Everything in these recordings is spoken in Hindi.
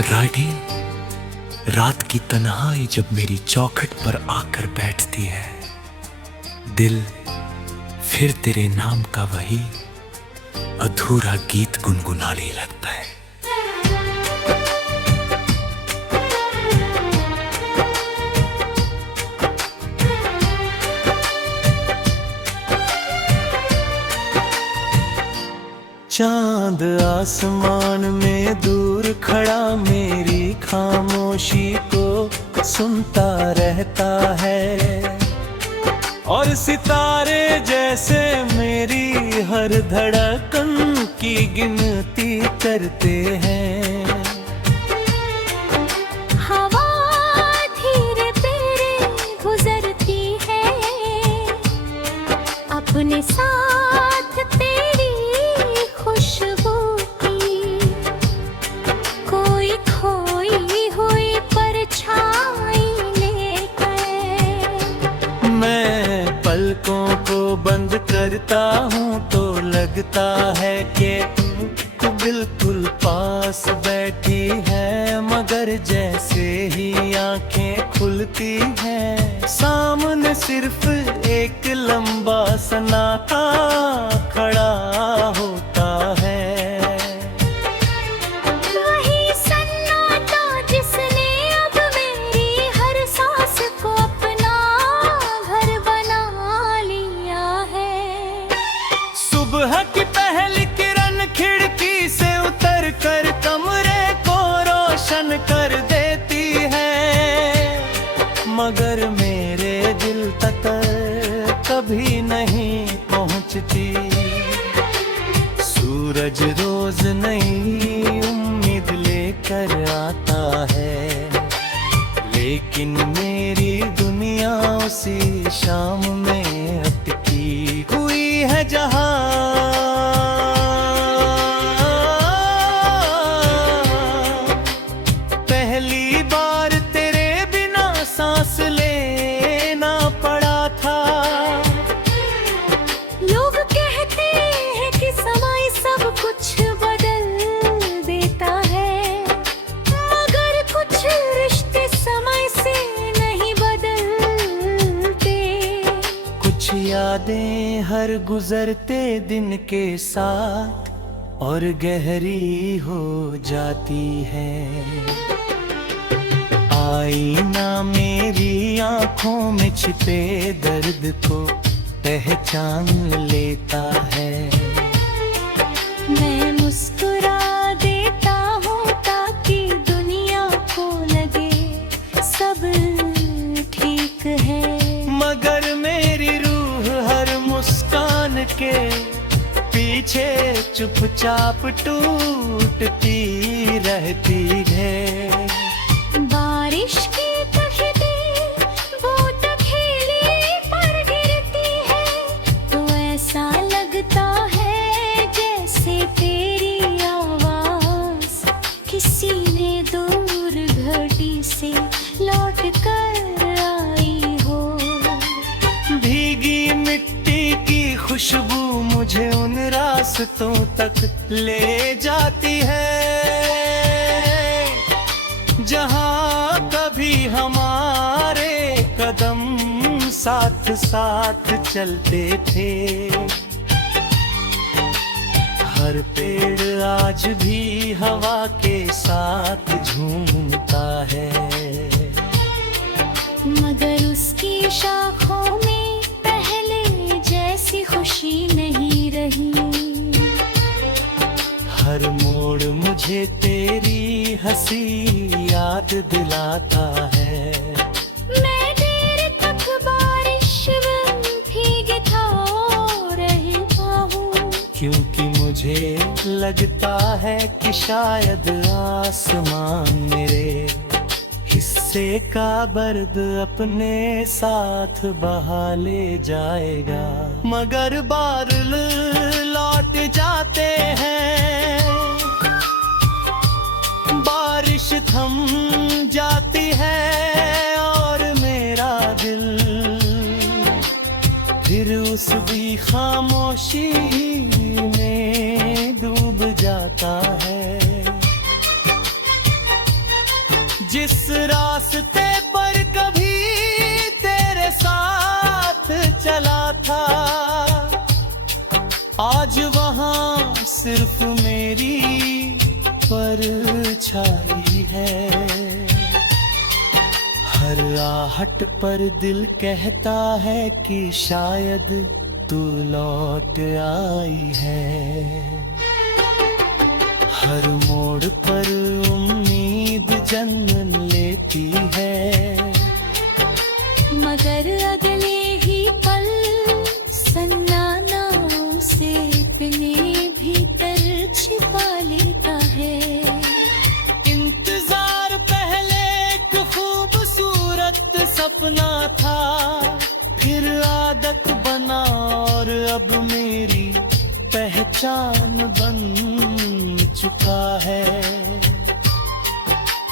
राइडिंग रात की तन्हाई जब मेरी चौखट पर आकर बैठती है, दिल फिर तेरे नाम का वही अधूरा गीत गुनगुनाने लगता है। चांद आसमान में दूर खड़ा मेरी खामोशी को सुनता रहता है, और सितारे जैसे मेरी हर धड़कन की गिनती करते हैं। हवा धीरे धीरे गुजरती है, अपने साथ तेरी खुशबू की कोई खोई हुई परछाई लेकर। मैं पलकों को बंद करता हूँ तो लगता है कि तू बिल्कुल पास बैठी है, मगर जैसे ही आंखें खुलती हैं सामने सिर्फ एक लंबा सन्नाटा खड़ा होता है। वही सन्नाटा जिसने अब मेरी हर सांस को अपना घर बना लिया है। सुबह की पहली किरण खिड़की से उतर कर कमरे को रोशन कर देती है, मगर मेरे दिल तक कभी नहीं पहुंचती। सूरज रोज नई उम्मीद लेकर आता है, लेकिन मेरी दुनिया उसी शाम में अटकी हुई है जहां पहली बार तेरे बिना सांस लेना पड़ा था। लोग कहते हैं कि समय सब कुछ बदल देता है, मगर कुछ रिश्ते समय से नहीं बदलते। कुछ यादें हर गुजरते दिन के साथ और गहरी हो जाती है। आईना मेरी आंखों में छिपे दर्द को पहचान लेता है। मैं मुस्कुरा देता हूँ ताकि दुनिया को लगे सब ठीक है, मगर मेरी रूह हर मुस्कान के पीछे चुपचाप टूटती रहती है। बारिश की तकदीर बूंद खेली पर गिरती है, तो ऐसा लगता है जैसे तेरी आवाज किसी ने दूर घड़ी से लौट कर आई हो। भीगी मिट्टी की खुशबू मुझे उन रास्तों तक ले जाती है जहां कभी हमारे कदम साथ साथ चलते थे। हर पेड़ आज भी हवा के साथ झूमता है, मगर उसकी शाखों में पहले जैसी खुशी नहीं रही। हर मोड़ मुझे तेरी हंसी याद दिलाता है। मैं देर तक बारिश में भीगता रहता हूँ, क्योंकि मुझे लगता है कि शायद आसमान मेरे हिस्से का बर्द अपने साथ बहा ले जाएगा। मगर बादल लौट जाते हैं, बारिश थम जाती है और मेरा दिल फिर उस भी खामोशी में डूब जाता है। जिस रास्ते पर कभी तेरे साथ चला था, आज वहां सिर्फ मेरी परछाई है। हर आहट पर दिल कहता है कि शायद तू लौट आई है। हर मोड़ पर उम्मीद जन्म लेती है, मगर अगले ही पल सन्नाटा उसे अपने भीतर छिपा लेता है। इंतजार पहले एक खूबसूरत सपना था, फिर आदत बना और अब मेरी पहचान बन चुका है।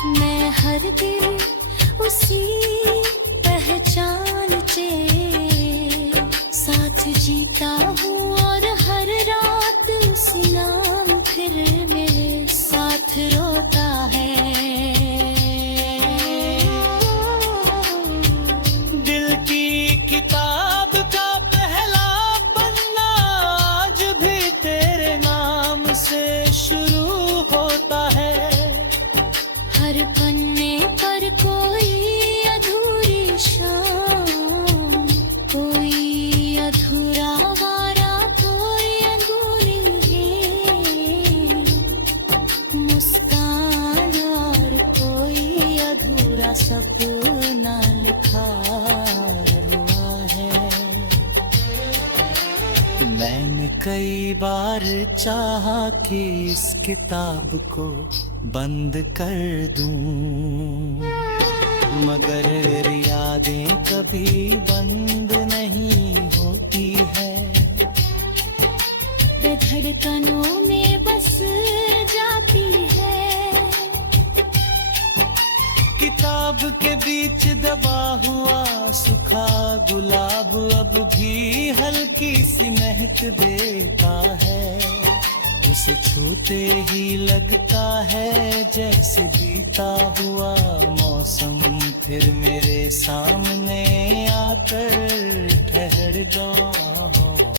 मैं हर दिन उसी पहचान से साथ जीता हूँ और हर रात उसी नाम फिर मेरे साथ रोता है। दिल की किताब का पहला पन्ना आज भी तेरे नाम से शुरू होता है। हर पन्ने पर कोई अधूरी शाम, कोई अधूरा वारा, कोई अधूरी है मुस्कान और कोई अधूरा सपना लिखा हुआ है। मैंने कई बार चाहा कि इस किताब को बंद कर दूं, मगर यादें कभी बंद नहीं होती है। धड़कनों में बस जाती है। किताब के बीच दबा हुआ सूखा गुलाब अब भी हल्की सी महक देता है। उसे छूते ही लगता है जैसे बीता हुआ मौसम फिर मेरे सामने आकर ठहर गया।